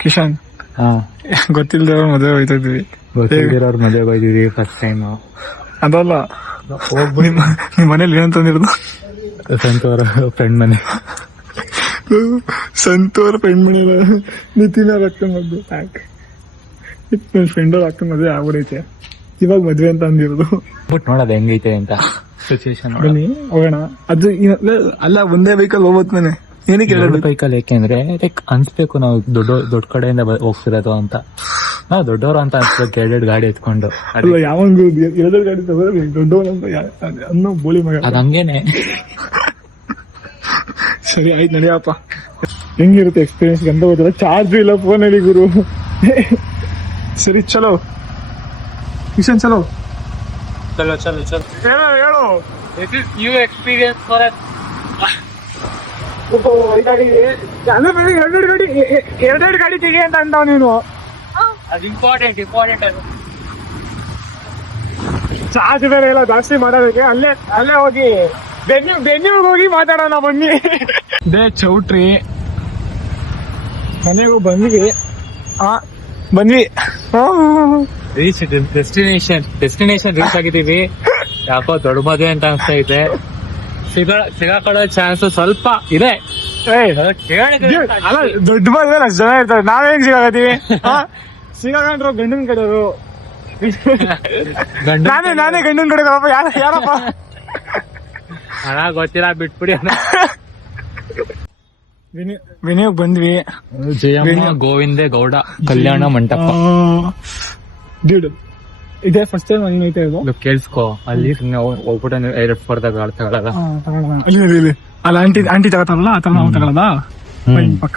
ಕಿಶನ್ ಗೊತ್ತಿಲ್ದವ್ರ ಮದುವೆ ಹೋಯ್ತಾ ಇದ್ವಿ. ಗೊತ್ತಿರೋರ್ ಮದುವೆಗೆ ಹೋಯ್ತಿದ್ವಿ ಫಸ್ಟ್ ಟೈಮ್. ಅದಲ್ಲ ನಿಮ್ ಮನೇಲಿ ಏನಂತಂದಿರೋದು? ಸಂತೋರ ಫ್ರೆಂಡ್ ಮನೆ. ಸಂತೋರ ಫ್ರೆಂಡ್ ಮನೆಯಲ್ಲ, ನಿತಿನ್ ಅವ್ರ ಅಕ್ಕ ಮದ್ವೆ. ನನ್ ಫ್ರೆಂಡ್ ಅವ್ರ ಅಕ್ಕ ಮದ್ವೆ ಆಗ್ಬಿಡೈತೆ, ಇವಾಗ ಮದ್ವೆ ಅಂತ ಅಂದಿರೋದು. ಬಟ್ ನೋಡೋದು ಹೆಂಗೈತೆ ಅಂತ ಸಿಚುವೇಶನ್ ಹೋಗೋಣ. ಅದು ಅಲ್ಲ, ಒಂದೇ ಬೈಕಲ್ಲಿ ಹೋಗ್ಬೋದು ಮನೆ. ಏನಕ್ಕೆ ಎರಡು ಬೈಕಲ್ಲಿ? ಯಾಕೆಂದ್ರೆ ಲೈಕ್ ಅನ್ಸ್ಬೇಕು ನಾವು ದೊಡ್ಡ ಕಡೆಯಿಂದ ಹೋಗ್ತಿರೋದು ಅಂತ. ನಾವು ದೊಡ್ಡವರು ಅಂತ ಅನ್ಸ್ಬೇಕು, ಎರಡೆರಡು ಗಾಡಿ ಎತ್ಕೊಂಡು. ಅಲ್ಲ, ಯಾವಂಗ ಎರಡೆರಡು ಗಾಡಿ ತಗೋದ್ರೆ ದೊಡ್ಡವನು ಅಂತ ಅನ್ನೋ ಬೋಳಿ ಮಗ. ಅದ್ ಹಂಗೇನೆ. ಸರಿ ಆಯ್ತು, ನಡಿಯಪ್ಪ. ಹೆಂಗಿರುತ್ತೆ ಎಕ್ಸ್ಪೀರಿಯನ್ಸ್ ಅಂತ ಗೊತ್ತಿಲ್ಲ. ಚಾರ್ಜ್ ಇಲ್ಲ ಫೋನಲ್ಲಿ ಗುರು. ಸರಿ ಚಲೋ ಕಿಶನ್, ಚಲೋ ಚಲೋ ಚಲೋ ಚಲೋ. ಹೇಳು. This is new experience for us. ಎರಡೆರಡು ಗಾಡಿ ತೆಗಿ ಅಂತ ಅಂತಾವ್ ನೀನು. ಅದು ಇಂಪಾರ್ಟೆಂಟ್ ಅದು. ಚಾರ್ಜ್ ಬೇರೆ ಎಲ್ಲ ಜಾಸ್ತಿ ಮಾಡೋದಕ್ಕೆ ಅಲ್ಲೇ ಹೋಗಿ ಬೆನ್ನಿಗೆ ಹೋಗಿ ಮಾತಾಡೋಣ ಬನ್ನಿ. ಚೌಟ್ರಿ ಮನೆಗೂ ಬಂದ್ವಿ. ಡೆಸ್ಟಿನೇಷನ್ ರೀಚ್ ಆಗಿದ್ದೀವಿ. ಯಾಕೋ ದೊಡ್ಡ ಮದುವೆ ಅಂತ ಅನ್ಸ್ತಾ ಇದೆ. ಸಿಗಾಕೊಳ್ಳೋ ಚಾನ್ಸ್ ಸ್ವಲ್ಪ ಇದೆ. ಅಲ್ಲ, ದೊಡ್ಡ ಮದುವೆ ಅಷ್ಟು ಜನ ಇರ್ತಾರೆ, ನಾವೇ ಹೆಂಗ್ ಸಿಗಾಕತ್ತೀವಿ? ಸಿಗಾಕೊಂಡ್ರು ಗಂಡನ ಕಡೆಯವರು. ನಾನೇ ಗಂಡನ ಕಡೆ ಯಾರಪ್ಪ ಹಣ ಗೊತ್ತಿಲ್ಲ, ಬಿಟ್ಬಿಡಿ. ವಿನಯ್ ಬಂದ್ವಿ. ಜಯಮ್ಮ ಗೋವಿಂದೇ ಗೌಡ ಕಲ್ಯಾಣ ಮಂಟಪ. ಡ್ಯೂಡ್ ಇದೇ ಫಸ್ಟ್ ಟೈಮ್ ಹಂಗೈತೆ ಇದು. ಕೇಳಿಸ್ಕೊ, ಅಲ್ಲಿ ಸುಮ್ಮನೆ ಹೋಗ್ಬಿಟ್ಟು ಎರಡು ಫೋರ್ದಾಗ ತಗೊಳ್ಳೋದ. ಅಲ್ಲ, ಆಂಟಿ ತಗೋತಾರಲ್ಲ ಆ ತರ ನಾವು ತಗೊಳ್ಳೋದ ಪಕ್ಕ.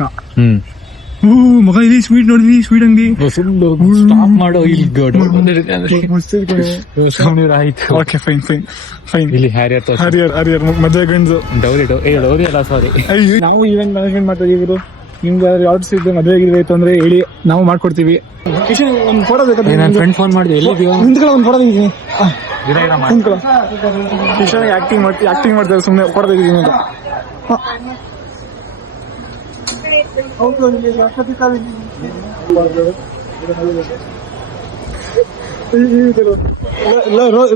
ಮಗ, ಇಲ್ಲಿ ಸ್ವೀಟ್ ನೋಡಿದ್ವಿ, ಸ್ವೀಟ್ ಅಂಗಡಿ. ಸ್ಟಾಪ್ ಮಾಡೋ, ಇಲ್ಲಿ ಆಯ್ತು. Okay, fine. ಇಲ್ಲಿ ಹರಿಯರ್ ಮದುವೆ ಗಂಡು ಡೌರಿ ಅಲ್ಲ, ಸಾರಿ. ನಾವು ಈವೆಂಟ್ ಮ್ಯಾನೇಜ್ಮೆಂಟ್ ಮಾಡ್ತಾ ಇದೀವಿ. ನಿಮ್ಗೆ ಯಾವ್ದು ಸಿಗುತ್ತೆ ಮದುವೆ ಆಗಿರ್ಬೇಕು ಅಂದ್ರೆ ಹೇಳಿ, ನಾವು ಮಾಡ್ಕೊಡ್ತೀವಿ. ಕಿಶನ್, ಒಂದು ಫೋಟೋ ಬೇಕಾದ್ರೆ ನನ್ನ ಫ್ರೆಂಡ್ ಫೋನ್ ಮಾಡಿದೆ, ಎಲ್ಲಿದ್ದೀವಿ? ಒಂದು ಫೋಟೋ ತೆಗಿದ್ದೀನಿ. ಕಿಶನ್ ಆಕ್ಟಿಂಗ್ ಮಾಡ್ತಾರೆ, ಸುಮ್ಮನೆ ಫೋಟೋ ತೆಗಿದ್ದೀನಿ ಅಂತ.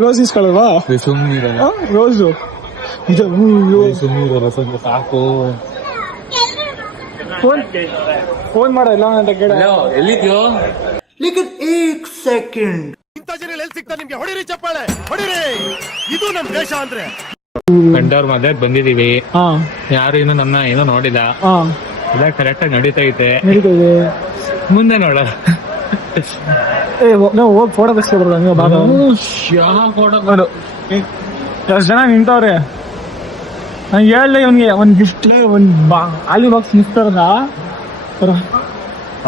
ರೋಸ್ ಇಸ್ಕೊಳ್ಳಲ್ವಾ? ರೋಸು ಸಾಕು. ಫೋನ್ ಮಾಡ ಇಲ್ಲ ಅಂತ ಕೇಳ. ಎಲ್ಲಿದ್ಯೋ? ಸೆಕೆಂಡ್ ಇಂಥ ಜನ ಎಲ್ಲಿ ಸಿಗ್ತಾರೆ ನಿಮ್ಗೆ? ಹೊಡಿರಿ ಚಪ್ಪಾಳೆ, ಹೊಡಿರಿ. ಇದು ನಮ್ ದೇಶ ಅಂದ್ರೆ. ಕಂಡವ್ರ ಮದ್ವೆಗ್ ಬಂದಿದೀವಿ. ಯಾರು ಇನ್ನೂ ನನ್ನ ಏನೋ ನೋಡಿಲ್ಲ. ಎಲ್ಲ ಕರೆಕ್ಟ್ ಆಗಿ ನಡೀತಾ ಇದೆ. ಮುಂದೆ ನೋಡ. ಹೋಗಿ ಫೋಟೋ ತೆಗಿಸ್ಕೊಡ್ರ. ಎಷ್ಟು ಜನ ನಿಂತವ್ರೆ. ನಾನು ಹೇಳ್ದೆ ಇವನ್ಗೆ ಒಂದ್ ಗಿಫ್ಟ್, ಒಂದ್ ಆಲಿ ಬಾಕ್ಸ್ ನಿಂತಾರದ.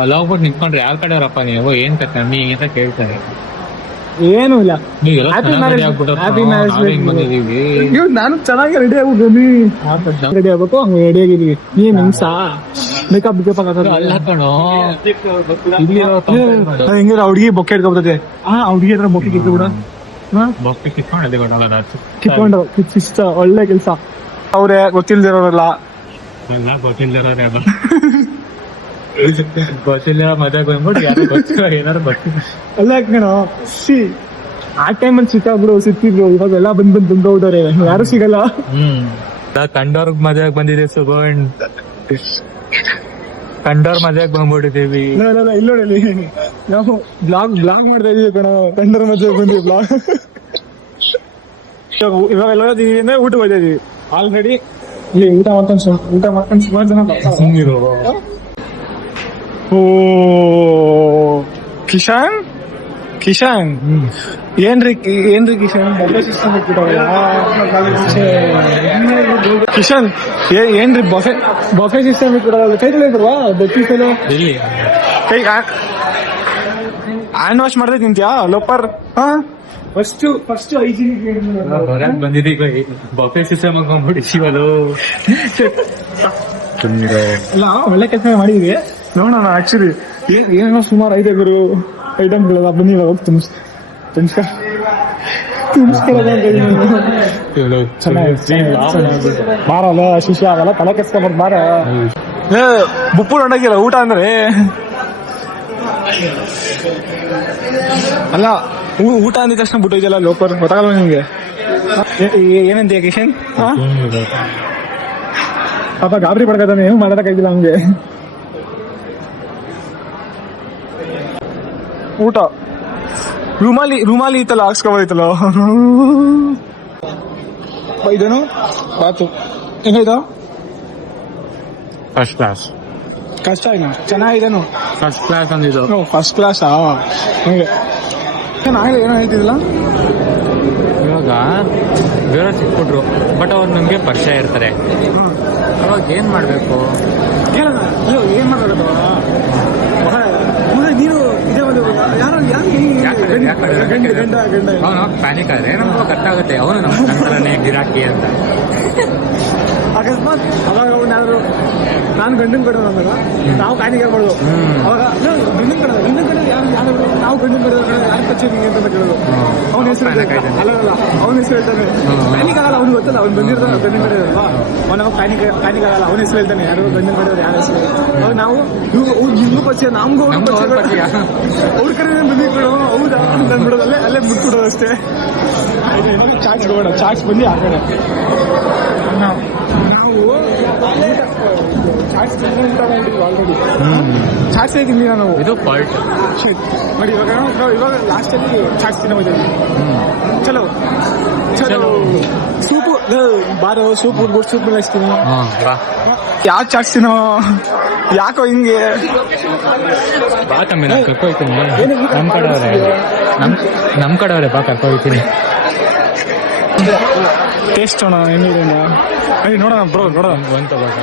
ಅಲ್ಲಿ ಹೋಗ್ಬಿಟ್ಟು ನಿಂತ್ಕೊಂಡ್ರೆ ಯಾರ ಕಡೆಯವರಪ್ಪ ನೀವು, ಏನ್ ಕತೆ ಅಂತ ಕೇಳ್ತಾರೆ. ಏನು ಇಲ್ಲ, ನಾನು ಚೆನ್ನಾಗಿ ರೆಡಿ ಆಗ್ಬಿಟ್ಟು ರೆಡಿ ಆಗ್ಬೇಕು. ಹಂಗ ರೆಡಿ ಆಗಿದೀವಿ. ನೀನ್ ಹಿಂಗ್ಸ ಮೇಕಪ್ ಅಲ್ಲ ಕಣೋ, ಹೆಂಗ ಹುಡುಗಿ ಬೊಕ್ಕೆ ಇಟ್ಕೊಬರ್ತದೆ. ಹುಡುಗಿ ಹತ್ರ ಬೊಕ್ಕೆ ಕಿತ್ಬಿಡ, ಕಿತ್ಕೊಂಡು ಕಿತ್ತ ಒಳ್ಳೆ ಕೆಲ್ಸ. ಅವ್ರೆ ಗೊತ್ತಿಲ್ದಿರೋರಲ್ಲ, ಗೊತ್ತಿಲ್ಲ ಮದ್ವೆಗೆ ಬಂದ್ಬಿಟ್ಟು ಯಾರು ಗೊತ್ತಿಲ್ಲ, ಏನಾರು ಗೊತ್ತಿಲ್ಲ. ಅಲ್ಲ ಕಣೋ, ಆ ಟೈಮಲ್ಲಿ ಸಿಕ್ತಿದ್ರು. ಇವಾಗೆಲ್ಲ ಬಂದ್ ಹೋಗ್ತಾರೆ, ಯಾರು ಸಿಗಲ್ಲ. ಕಂಡೋರ್ಗ್ ಮದ್ವೆಗ್ ಬಂದಿದೆ ಸುಗೋಣ್. ಕಂಡೋರ್ ಮದ್ವೆಗ್ ಬಂದ್ಬಿಟ್ಟಿದೀವಿ. ಇಲ್ಲ ನೋಡಿ, ನಾವು ಬ್ಲಾಗ್ ಮಾಡ್ತಾ ಇದೀವಿ ಕಣ. ಕಂಡೋರ್ ಮದ್ವೆಗ್ ಬಂದಿವಿ ಬ್ಲಾಗ್. ಇವಾಗ ಎಲ್ಲ ಅಂದ್ರೆ ಊಟ ಹೋಗ್ತಾ ಇದೀವಿ ಆಲ್ರೆಡಿ. ಇಲ್ಲಿ ಊಟ ಮಾಡ್ಕೊಂಡು ಸುಮಾರು ಜನ. ಓ ಕಿಶನ್ ಏನ್ರಿ ಕಿಶನ್, ಬಫೆ ಸಿಸ್ಟಮ್ ಕಿಶನ್ ಏನ್ರಿ ಬಫೆ ಸಿಸ್ಟಮ್ ಇಟ್ಬಿಡೋಲ್ಲ. ಕೈ ತೊಳಿದ್ರವಾ ಬೆಟ್ಟಿಸಲು? ಕೈ ಹ್ಯಾಂಡ್ ವಾಶ್ ಮಾಡ್ದೆ ತಿಂತ್ಯಾ ಲೋಪರ್? ಫಸ್ಟ್ ಹೈಜಿನಿಕ್ ಬಂದಿದ್ದೀವಿ. ಬಫೆ ಸಿಸ್ಟಮ್ ಹಾಕೊಂಡ್ಬಿಟ್ಟಿವಲ್ಲ. ಅಲ್ಲ, ಒಳ್ಳೆ ಕೆಲಸ ಮಾಡಿದ್ವಿ. ನೋಡೋಣ. ಆಕ್ಚುಲಿ ಏನೋ ಸುಮಾರು ಐತೆ ಗುರು ಐಟಮ್ಗಳಲ್ಲ. ಬನ್ನಿ ಇವಾಗ ಬಾರಲ್ಲ ಶಿಷ್ಯ, ಅವೆಲ್ಲ ತಲೆ ಕೆಸ್ಕೊಂಡ್ಬಾರ. ಬುಪ್ಪು ನೋಡಕ್ಕಿಲ್ಲ ಊಟ ಅಂದ್ರೆ ಅಲ್ಲ ಊಟ ಅಂದಿದ ತಕ್ಷಣ ಬಿಟ್ಟು ಇದೆಯಲ್ಲ ಲೋಕರ್ ಗೊತ್ತಾಗಲ್ಲ ನಿಮ್ಗೆ ಏನಂತ ಕಿಶನ್ ಪಾಪ ಗಾಬರಿ ಪಡ್ಕತಾನೆ ಏನು ಮಾಡೋದಕ್ಕಾಗಿಲ್ಲ ಹಂಗೆ ಊಟ ರೂಮಾಲಿ ಇತ್ತಲ್ಲ ಹಾಕ್ಸ್ಕೊಬೋದಿತ್ತಲ್ಲ ಇದೇನು ಬಾತು ಹೆಂಗಾಯ್ತ ಫಸ್ಟ್ ಕ್ಲಾಸ್ ಕಷ್ಟ ಏನು ಚೆನ್ನಾಗಿದೇನು ಫಸ್ಟ್ ಕ್ಲಾಸ್ ಅಂದಿದ್ದು ಫಸ್ಟ್ ಕ್ಲಾಸಾ ಹಂಗೆ ಚೆನ್ನಾಗಿದೆ ಏನೋ ಹೇಳ್ತಿದ್ದಿಲ್ಲ ಇವಾಗ ಬೇರೆ ಸಿಕ್ಬಿಟ್ರು ಬಟ್ ಅವ್ರು ನಮ್ಗೆ ಪರಿಚಯ ಇರ್ತಾರೆ ಅವಾಗ ಏನ್ ಮಾಡ್ಬೇಕು ಏನ್ ಮಾತಾಡೋದು ನೀನು ಇದೇ ಒಂದು ಯಾರು ಗಂಡ ಅವನು ಪ್ಯಾನಿಕ್ ಆದ್ರೆ ನಮ್ಗೆ ಗೊತ್ತಾಗುತ್ತೆ ಅವನು ನಮ್ಮ ಥರನೇ ಗಿರಾಕಿ ಅಂತ ಅಕಸ್ಮಾತ್ ಅವಾಗ ಅವ್ನಾದ್ರು ನಾನು ಗಂಡನ ಕಡೆ ಅಂದಾಗ ನಾವು ಪ್ಯಾನಿಕ್ ಆಗ್ಬಾರ್ದು ಅವಾಗ ಗಂಡನ ಕಡೆ ಯಾರು ನಾವು ಗಂಡನ ಕಡೆ ಯಾರು ಪರಿಚಯ ನಿಂಗೆ ಅಂತ ಕೇಳೋದು ಅವನ ಹೆಸರು ಅಲ್ಲ ಅವನ ಹೆಸರು ಹೇಳ್ತಾನೆ ಪ್ಯಾನಿಕ್ ಆಗಲ್ಲ ಅವ್ನಿಗೆ ಗೊತ್ತಲ್ಲ ಅವ್ನು ಬಂದಿರ್ತಾನೆ ಗಂಡನ ಕಡೆ ಅಲ್ವಾ ಅವನಾಗ ಪ್ಯಾನಿಕ್ ಆಗಲ್ಲ ಅವನ ಹೆಸರು ಹೇಳ್ತಾನೆ ಯಾರು ಗಂಡನ ಕಡೆ ಯಾರ ಹೆಸರು ಅವಾಗ ನಾವು ನಿಮ್ಗೂ ಪರಿಚಯ ನಮ್ಗೂ ಪರಿಚಯ ಅವ್ರ ಕಡೆ ಬಂದಿಟ್ಬಿಡೋ ಹೌದಾ ಅಂದ್ಬಿಡೋದು ಅಲ್ಲೇ ಬಿಟ್ಬಿಡೋದು ಅಷ್ಟೇ ಚಾಟ್ಸ್ ಹೋಗೋಣ ಚಾಟ್ಸ್ ಬಂದು ಆ ಕಡೆ ನಾವು ಚಾಟ್ಸ್ ಊಟ ಮಾಡಿದ್ವಿ ಆಲ್ರೆಡಿ ಚಾಟ್ಸ್ ತಿಂದಿಲ್ಲ ನಾವು ಇದು ಫಾಲ್ಟ್ ನೋಡಿ ಇವಾಗ ಲಾಸ್ಟಲ್ಲಿ ಚಾಟ್ಸ್ ತಿನ್ನೋ ಚಲೋ ಚಲೋ ಸೂಪು ಬಾರೋ ಸೂಪ್ ಉಡ್ಬಿಟ್ಟು ಸೂಪ್ ಮೇಲೆ ಹಚ್ತೀನಿ ಯಾವ ಚಾಟ್ಸ್ ತಿನ್ನೋ ಯಾಕೋ ಹಿಂಗೆ ಬಾ ತಮ್ಮಿ ನಾನು ಕರ್ಕೊಯ್ತೀನಿ ನಮ್ ಕಡೆಯವ್ರೆ ಬಾ ಕರ್ಕೊಯ್ತೀನಿ ಟೇಸ್ಟ್ ಅಣ್ಣ ಹೆಂಗಿದೆ ನೋಡೋಣ ಬ್ರೋ ನೋಡೋಣ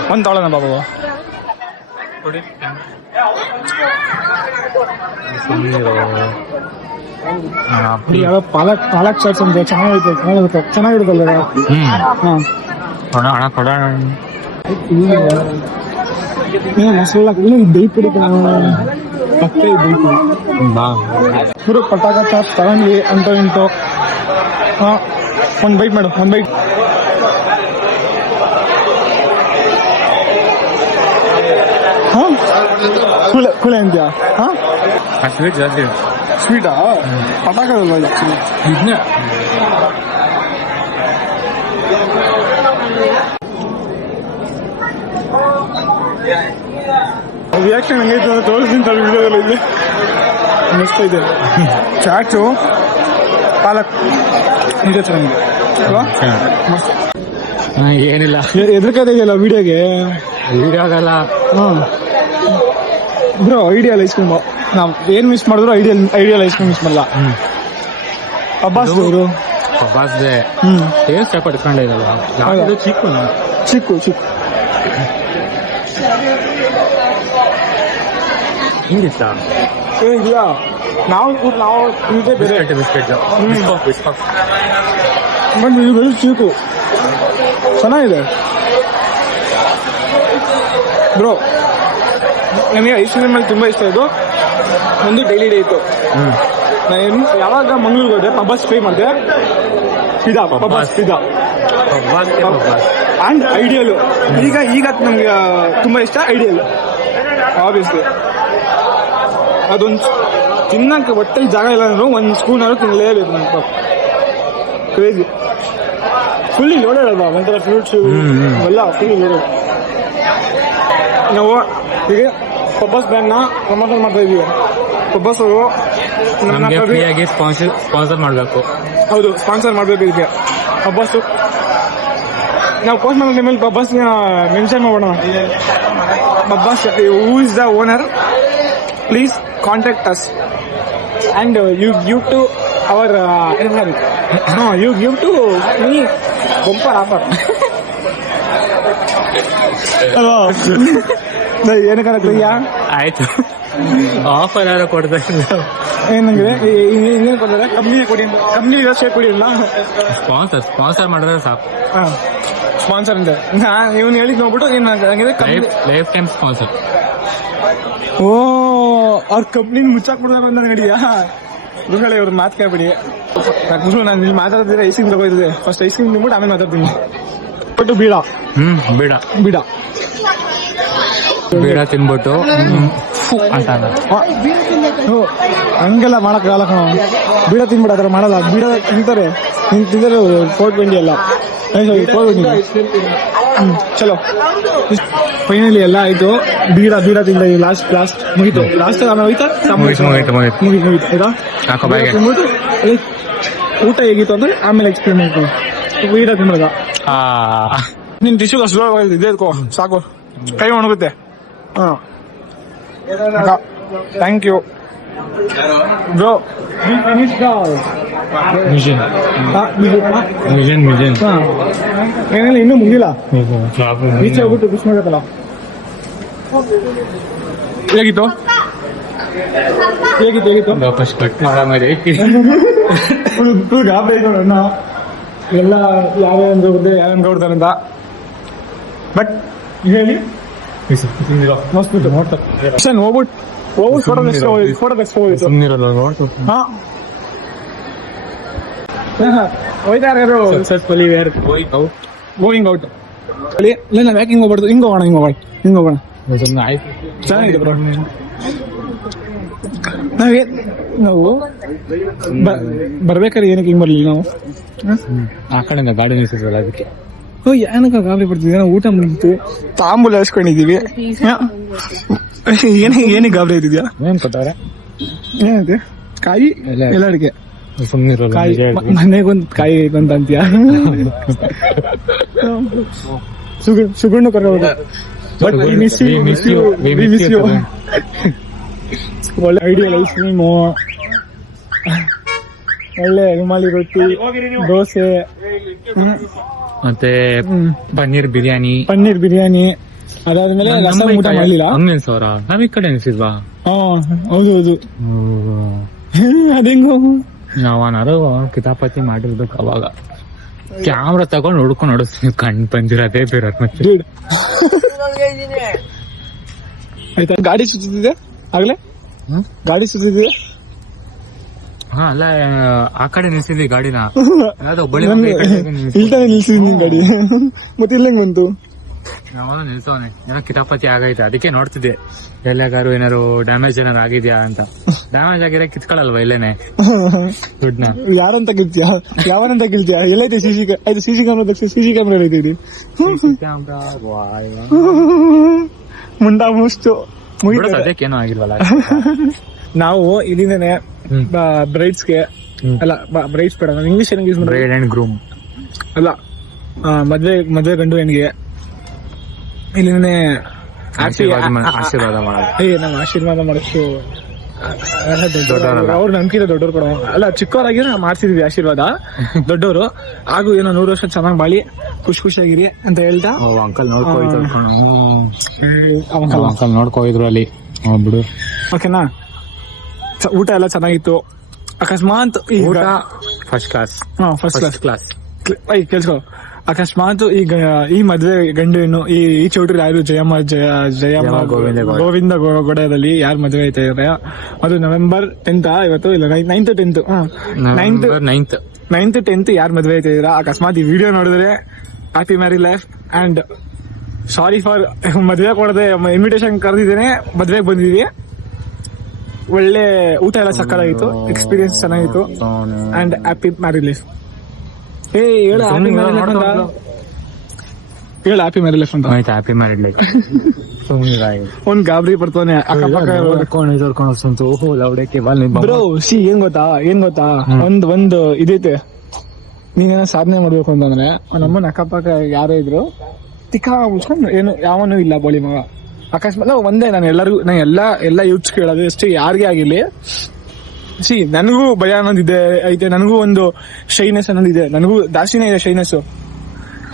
ಒಂದು ತಗೊಳ್ಳೋಣ ಬಾಬು ಯಾವ ಪಾಲಕ್ ಚಾಟ್ಸ್ ಅಂತ ಚೆನ್ನಾಗಿರುತ್ತಲ್ಲ ಹಣ ಕೊಡೋಣ ಮಸಾಲ ದೈ ಪುಡಿ ಮತ್ತೆ ದೈ ಪುಡಿ ಪೂರ ಪಟಾಕ ಚಾಟ್ ತಗೊಂಡ್ವಿ ಅಂತ ಇಂಟು ಒಂದು ಬೈಟ್ ಮಾಡು ಒಂದು ಬೈಟ್ ಕುಳೆ ಅಂತ್ಯಾ ಸ್ವೀಟ್ ಜಾಸ್ತಿ ಸ್ವೀಟಾ ಪಟಾಕ ಇದನ್ನ ರಿಯಾಕ್ಷನ್ ಹಂಗೈತೆ ಅಂತ ತೋರಿಸ್ತೀನಿ ವಿಡಿಯೋದಲ್ಲಿ ಇಲ್ಲಿ ಮಸ್ತ್ ಇದೆ ಚಾಟು ಪಾಲಕ್ ಇದೆ ಚೆನ್ನಾಗಿದೆ ಅಲ್ವಾ ಮಸ್ತ್ ಏನಿಲ್ಲ ಎದ್ರಕತೆ ಇದೆಯಲ್ಲ ವಿಡಿಯೋಗೆ ಆಗಲ್ಲ ಬ್ರೋ ಐಡಿಯಲ್ ಐಸ್ ಕ್ರೀಮ್ ನಾವು ಏನ್ ಮಿಸ್ ಮಾಡಿದ್ರು ಐಡಿಯಲ್ ಐಸ್ ಕ್ರೀಮ್ ಮಿಸ್ ಮಾಡಲ್ಲ ಅಬ್ಬಾಸ್ ಅವರು ಅಬ್ಬಾಸ್ದೆ ಟೇಸ್ಟ್ ಪಡ್ಕೊಂಡಿದ್ದಲ್ಲ ಚಿಕ್ಕು ಹಿಂಗಿಷ್ಟ ಇಲ್ಲ ನಾವು ಇದೇ ಬೇರೆ ಬಿಸ್ಕೆಟ್ ಬಂದು ಇದು ಬೆಳೆ ಚೀಕು ಚೆನ್ನಾಗಿದೆ ಬ್ರೋ ನನಗೆ ಐಸ್ ಕ್ರೀಮ್ ಅಲ್ಲಿ ತುಂಬಾ ಇಷ್ಟ ಇದು ಒಂದು ಡೈಲಿ ಡೇ ಇತ್ತು ನಾನು ಯಾವಾಗ ಮಂಗಳೂರಿಗೆ ಹೋದೆ ಪಬ್ಬಾಸ್ ಟ್ರೈ ಮಾಡಿದೆ ಪಬ್ಬಾಸ್ ಅಂಡ್ ಐಡಿಯಲ್ ಈಗ ನಮ್ಗೆ ತುಂಬಾ ಇಷ್ಟ ಐಡಿಯಲ್ ಆಬ್ವಿಯಸ್ಲಿ ಅದೊಂದು ತಿನ್ನಕ್ಕೆ ಹೊಟ್ಟೆಗೆ ಜಾಗ ಇಲ್ಲ ಅಂದ್ರು ಒಂದು ಸ್ಪೂನ್ ಆದ್ರೂ ತಿನ್ನಲೇಬೇಕು ನನಗೆ ಕ್ರೇಜಿ ಫುಲ್ಲಿ ಲೋಡೆಡ್ ಅಲ್ವಾ ಒಂಥರ ಫ್ರೂಟ್ಸು ಎಲ್ಲ ಫುಲ್ಲಿ ಲೋಡೆಡ್ ನಾವು ಈಗ ಪಬ್ಬಾಸ್ ಬ್ರ್ಯಾಂಡ್ನ ಪ್ರಮೋಷನ್ ಮಾಡ್ತಾ ಇದೀವಿ ಪಬ್ಬಾಸ್ ಅವರು ಸ್ಪಾನ್ಸರ್ ಮಾಡಬೇಕು ಹೌದು ಸ್ಪಾನ್ಸರ್ ಮಾಡಬೇಕು ಇದಕ್ಕೆ ಪಬ್ಬಾಸು ನಾವು ಪೋಸ್ಟ್ ಮಾಡೋ ನಿಮ್ಮಲ್ಲಿ ಪಬ್ಬಾಸ್ನ ಮೆನ್ಷನ್ ಮಾಡೋಣ Pabbas who is the owner please contact us and you give to our you give to me bumper offer ಅಲ್ವಾ ಏನಕ್ಕಯ್ಯ ಆಯ್ತು ಆಫರ್ ಯಾರು ಕೊಡ್ತಾ ಏನಂದ್ರೆ ಇನ್ನೇನು ಕೊಡ್ತಾರೆ ಕಂಪ್ನಿಗೆ ಕೊಡಿ ಕಂಪ್ನಿ ಶೇರ್ ಕೊಡಿ ಇಲ್ಲ ಸ್ಪಾನ್ಸರ್ ಮಾಡಿದ್ರೆ ಸಾಕು ಸ್ಪಾನ್ಸರ್ ಅಂತ ಇವನು ಹೇಳಿದ್ ನೋಡ್ಬಿಟ್ಟು ಏನಾಗಿದೆ ಲೈಫ್ ಟೈಮ್ ಸ್ಪಾನ್ಸರ್ ಓ ಅವ್ರ ಕಂಪ್ನಿನ ಮುಚ್ಚಾಕ್ಬಿಡ್ತಾರೆ ಅಂತ ನಡಿಯಾ ಗುರುಗಳೇ ಇವ್ರ ಮಾತು ಕೇಳ್ಬಿಡಿ ನಾನು ಇಲ್ಲಿ ಮಾತಾಡ್ತಿದ್ರೆ ಐಸ್ ಕ್ರೀಮ್ ತಗೋತಿದ್ದೆ ಫಸ್ಟ್ ಐಸ್ ಕ್ರೀಮ್ ತಿನ್ಬಿಟ್ಟು ಆಮೇಲೆ ಮಾತಾಡ್ತೀನಿ ಬಟ್ ಬೀಡ ಬೀಡ ಬೀಡ ಬೀಡ ತಿನ್ಬಿಟ್ಟು ಅಂತ ಹಂಗೆಲ್ಲ ಮಾಡಕ್ಕಾಗಲ್ಲ ಕಣ. ಬೀಡ ತಿನ್ಬಿಡಾದ್ರೆ ಮಾಡಲ್ಲ. ಬೀಡ ತಿಂತಾರೆ 420 ಎಲ್ಲ 420. ಚಲೋ ಫೈನಲಿ ಎಲ್ಲ ಆಯ್ತು. ಬೀಡ ತಿಂದ ಲಾಸ್ಟ್ ಮುಗೀತು. ಲಾಸ್ಟ್ ಆಮೇಲೆ ಹೋಯ್ತಾ ಮುಗೀತು ಆಯ್ತಾ. ತಿನ್ಬಿಟ್ಟು ಊಟ ಹೇಗಿತ್ತು ಅಂದ್ರೆ ಆಮೇಲೆ ಎಕ್ಸ್ಪ್ಲೇನ್ ಮಾಡ್ಕೊ. ಬೀಡ ತಿನ್ನೋದ ನಿನ್ ಟಿಶ್ಯೂ ಸ್ಲೋ ಇದೆ ಸಾಕು, ಕೈ ಒಣಗುತ್ತೆ. Thank you bro. ಏನಿಲ್ಲ, ಇನ್ನೂ ಮುಗಿಲ್ಲ. ಈಚೆ ಹೋಗ್ಬಿಟ್ಟು ಬಿಸ್ ಮಾಡಬೇಕಲ್ಲ. ಹೇಗಿತ್ತು ಗಾಬರಿ ಅಣ್ಣ. ಎಲ್ಲ ಯಾವ್ಯಾವ ಗೌಡ್ತಾರೆ ಅಂತ. ಬಟ್ ಹೇಳಿ ಮಸ್ತ್ ಹೋಗ್ಬಿಟ್ಟು ಫೋಟೋ ತೆಗೆಸ್ಕೋಬೋದು. ಹಾ ಹೋಯ್ತಾರೆ ಗೋಯಿಂಗ್ ಔಟ್. ಇಲ್ಲ ನಾವ್ ಯಾಕೆ ಹಿಂಗ್ ಹೋಗ್ಬಾರ್ದು, ಹಿಂಗ್ ಹೋಗೋಣ. ಚೆನ್ನಾಗಿದೆ ಬ್ರೋ. ನಾವು ಬರ್ಬೇಕಾದ್ರೆ ಏನಕ್ಕೆ ಹಿಂಗ್ ಬರ್ಲಿಲ್ಲ ನಾವು? ಆ ಕಡೆಯಿಂದ ಗಾಡಿ ನಿಲ್ಸಿದ್ವಲ್ಲ ಅದಕ್ಕೆ. ಏನಕ್ಕ ಗಾಬರಿ ಪಡ್ತಿದ್ವಿ. ನಾವು ಊಟ ಮುಗಿತು, ತಾಂಬೂಲ ಹಾಸ್ಕೊಂಡಿದೀವಿ. ಏನಿಗೆ ಗಾಬರಿ ಆಯ್ತಿದ್ಯಾ? ಏನ್ ಕೊಟ್ಟವ್ರೆ? ಏನೈತೆ? ಕಾಯಿ ಎಲ್ಲ ಅಡಿಕೆ. ಸುಮ್ಮನಿರೋ ಮನೆಗೊಂದ್ ಕಾಯಿ ಐತೆ ಅಂತ ಅಂತೀಯ? ಸುಗುಣ್ಣು ಕರ್ಕೋಬೋದು. But miss you. ಒಳ್ಳೆ ಐಡಿಯಲ್ ಐಸ್ ಕ್ರೀಮು, ಒಳ್ಳೆ ರುಮಾಲಿ ರೊಟ್ಟಿ, ದೋಸೆ, ಮತ್ತೆ ಪನ್ನೀರ್ ಬಿರಿಯಾನಿ. ಅದಾದ್ಮೇಲೆ ರಸಂ ಊಟ ಮಾಡ್ಲಿಲ್ಲ. ಸಾವಿರ ನಾವ್ ಈ ಕಡೆ ಅನ್ಸಿದ್ವಾ? ಹೌದು. ಅದೇಂಗೋ ನಾವನಾರು ಕಿತಾಪತಿ ಮಾಡಿರ್ಬೇಕು. ಅವಾಗ ಕ್ಯಾಮ್ರಾ ತಗೊಂಡು ಹುಡ್ಕೊಂಡು ನೋಡಿಸ್ತೀವಿ. ಕಣ್ ಬಂದಿರೋದೇ ಬೇರೆ ಮತ್ತೆ. ಆಯ್ತಾ? ಗಾಡಿ ಸುತ್ತಿದೆ ಆಗ್ಲೇ? ಗಾಡಿ ಸುತ್ತಿದೆ? ಹಾ, ಅಲ್ಲ ಆ ಕಡೆ ನಿಲ್ಸಿದ್ವಿ ಗಾಡಿನ. ಇಲ್ತಾನೆ ನಿಲ್ಸಿದ್ವಿ ನಿನ್ ಗಾಡಿ. ಮತ್ತೆ ಇಲ್ಲಂಗ್ ಬಂತು? ಯಾವಾಗ ನಿಲ್ಸವನೆ, ಏನೋ ಕಿತಾಪತಿ ಆಗೈತೆ. ಅದಕ್ಕೆ ನೋಡ್ತಿದ್ದೆ ಎಲ್ಲಾರು ಏನಾರು ಡ್ಯಾಮೇಜ್ ಏನಾರು ಆಗಿದ್ಯಾ ಅಂತ. ಡ್ಯಾಮೇಜ್ ಆಗಿರೋ ಕಿತ್ಕೊಳಲ್ವಾ ಇಲ್ಲೇನೆ ದುಡ್ಡನ್ನ? ಯಾರಂತ ಕಿಲ್ತೀಯಾ? ಯಾವನಂತ ಕಿಲ್ತೀಯಾ? ಎಲ್ಲೈತೆ ಸಿಸಿ ಕ್ಯಾಮ್ರಾ ಐತೆ. ಮುಂಡಾ ಮುಷ್ಟು ಅದಕ್ಕೇನೋ ಆಗಿಲ್ವಲ್ಲ. ನಾವು ಇಲ್ಲಿಂದನೆ ಬ್ರೈಡ್ಸ್ಗೆ ಅಲ್ಲ, ಬ್ರೈಡ್ಸ್ ಬೇಡ, ನಾನು ಇಂಗ್ಲಿಷ್ ಯೂಸ್ ಮಾಡಿ. ಬ್ರೈಡ್ ಅಂಡ್ ಗ್ರೂಮ್ ಅಲ್ಲ, ಮದ್ವೆ ಗಂಡು ಹೆಣ್ಣಿಗೆ ಇಲ್ಲಿಂದನೆ ಆಶೀರ್ವಾದ ಮಾಡೋದು. ನಮ್ಮ ಆಶೀರ್ವಾದ ಮಾಡಷ್ಟು ಅವ್ರು ನಂಬಿಕೆ ದೊಡ್ಡವ್ರು ಕೊಡೋ ಅಲ್ಲ, ಚಿಕ್ಕವರಾಗಿ ಮಾಡ್ತಿದ್ವಿ ಆಶೀರ್ವಾದ. ದೊಡ್ಡವರು ಹಾಗೂ ಏನೋ 100 ವರ್ಷ ಚೆನ್ನಾಗಿ ಬಾಳಿ ಖುಷಿಯಾಗಿರಿ ಅಂತ ಹೇಳ್ತಾ ಅಂಕಲ್ ನೋಡ್ಕೋಯಿದ್ರು ಅಲ್ಲಿ ಬಿಡು. ಓಕೆನಾ? ಊಟ ಎಲ್ಲ ಚೆನ್ನಾಗಿತ್ತು. ಅಕಸ್ಮಾತ್ ಊಟ ಫಸ್ಟ್ ಕ್ಲಾಸ್. ಕೇಳಿಸ್ಕೊ, ಅಕಸ್ಮಾತ್ ಈಗ ಈ ಮದ್ವೆ ಗಂಡು ಇನ್ನು ಈ ಚೌಟ್ರಿ ಯಾರು ಜಯಮ್ಮ ಗೋವಿಂದ ಗೊಡೆಯಲ್ಲಿ ಯಾರು ಮದುವೆ ಆಯ್ತಾ ಇದ್ದಾರೆ, ಅದು November 10th ಇವತ್ತು, ಇಲ್ಲ 9th 10th 9th 10th ಯಾರು ಮದುವೆ ಆಯ್ತಾ ಇದ್ದೀರಾ, ಅಕಸ್ಮಾತ್ ಈ ವಿಡಿಯೋ ನೋಡಿದ್ರೆ happy marry life. And sorry for ಮದ್ವೆ ಕೊಡದೆ ಇನ್ವಿಟೇಷನ್ ಕರೆದಿದ್ದೇನೆ, ಮದ್ವೆಗೆ ಬಂದಿದೀವಿ. ಒಳ್ಳೆ ಊಟ ಎಲ್ಲ ಸಕ್ಕತ್ತಾಗಿತ್ತು, ಎಕ್ಸ್ಪೀರಿಯನ್ಸ್ ಚೆನ್ನಾಗಿತ್ತು. And happy marry life. ಹೇಳ ಹ್ಯಾಪಿ ಮ್ಯಾರಿ ಲೈಫ್ ಅಂತ. Happy married life. ಒಂದ್ ಗಾಬರಿ ಪಡ್ತಾನೆ ಬ್ರೋ. ಸಿ ಏನ್ ಗೊತ್ತಾ ಒಂದು ಇದೈತೆ, ನೀನೇನೋ ಸಾಧನೆ ಮಾಡ್ಬೇಕು ಅಂತಂದ್ರೆ ನಮ್ಮನ್ನ ಅಕ್ಕಪಕ್ಕ ಯಾರೋ ಇದ್ರು ತಿಕ್ಕ ಮುಚ್ಕೊಂಡು ಏನು ಯಾವನೂ ಇಲ್ಲ ಬೋಳಿ ಮಗ. ಅಕಸ್ಮಾತ್ ಒಂದೇ, ನಾನು ಎಲ್ಲ ಯೂತ್ಸ್ ಕೇಳೋದು ಅಷ್ಟೇ, ಯಾರಿಗೆ ಆಗಿರ್ಲಿ. ನನಗೂ ಭಯ ಅನ್ನೋದಿದೆ ಐತೆ, ನನಗೂ ಒಂದು ಶೈನೆಸ್ ಅನ್ನೋದಿದೆ, ನನಗೂ ಜಾಸ್ತಿನೇ ಇದೆ ಶೈನೆಸ್.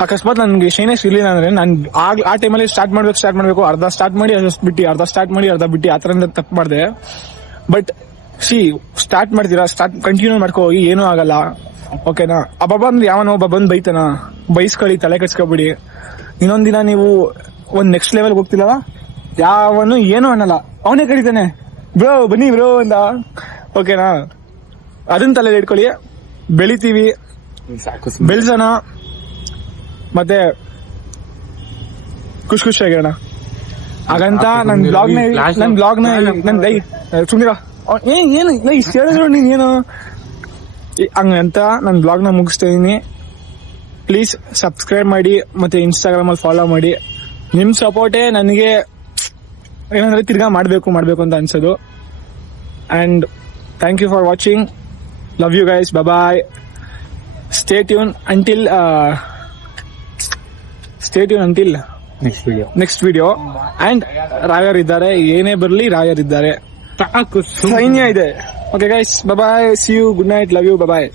ಅಕಸ್ಮಾತ್ ನನ್ಗೆ ಶೈನೆಸ್ ಇರ್ಲಿಲ್ಲ ಅಂದ್ರೆ ನಾನು ಆ ಟೈಮಲ್ಲಿ ಸ್ಟಾರ್ಟ್ ಮಾಡ್ಬೇಕು, ಅರ್ಧ ಸ್ಟಾರ್ಟ್ ಮಾಡಿ ಅರ್ಧ ಬಿಟ್ಟು ಆ ತರ ತಪ್ಪು ಮಾಡಿದೆ. ಬಟ್ ಸ್ಟಾರ್ಟ್ ಮಾಡ್ತೀರಾ, ಕಂಟಿನ್ಯೂ ಮಾಡ್ಕೋ ಹೋಗಿ, ಏನೂ ಆಗಲ್ಲ. ಓಕೆನಾ? ಅಬ್ಬ ಅಂದ್ರೆ ಯಾವನೋ ಒಬ್ಬ ಬಂದ್ ಬೈತಾನ, ಬೈಸ್ಕೊಳ್ಳಿ, ತಲೆ ಕೆಡ್ಸ್ಕೊಬಿಡಿ. ಇನ್ನೊಂದಿನ ನೀವು ಒಂದ್ ನೆಕ್ಸ್ಟ್ ಲೆವೆಲ್ ಹೋಗ್ತಿಲ್ಲವ, ಯಾವನು ಏನೂ ಅನ್ನಲ್ಲ, ಅವನೇ ಕರೀತಾನೆ ಬ್ರೋ ಬನ್ನಿ ಬ್ರೋ ಅಂತ. ಓಕೆನಾ? ಅದನ್ನ ತಲೆ ಇಟ್ಕೊಳ್ಳಿ, ಬೆಳಿತೀವಿ, ಬೆಳ್ಸೋಣ, ಮತ್ತೆ ಖುಷಿಯಾಗಿರೋಣ. ಹಾಗಂತ ನನ್ ಬ್ಲಾಗ್ ನ ಸುಮ್ನಿರ ಏನು ಇಷ್ಟ ಹೇಳಿದ್ರು ನೀನ್ ಏನು ಹಂಗಂತ ನನ್ ಬ್ಲಾಗ್ ನ ಮುಗಿಸ್ತಾ ಇದೀನಿ. ಪ್ಲೀಸ್ ಸಬ್ಸ್ಕ್ರೈಬ್ ಮಾಡಿ ಮತ್ತೆ ಇನ್ಸ್ಟಾಗ್ರಾಮ್ ಅಲ್ಲಿ ಫಾಲೋ ಮಾಡಿ. ನಿಮ್ ಸಪೋರ್ಟೇ ನನಗೆ ಏನಂದ್ರೆ ತಿರ್ಗಾ ಮಾಡ್ಬೇಕು ಅಂತ ಅನ್ಸೋದು. And thank you for watching. Love you guys. Bye. Stay tune until next video. And ರಾಯರ್ ಇದ್ದಾರೆ, ಏನೇ ಬರ್ಲಿ ರಾಯರ್ ಇದ್ದಾರೆ, ಸೈನ್ಯ ಇದೆ. Okay guys, bye. See you. Good night. Love you. Bye.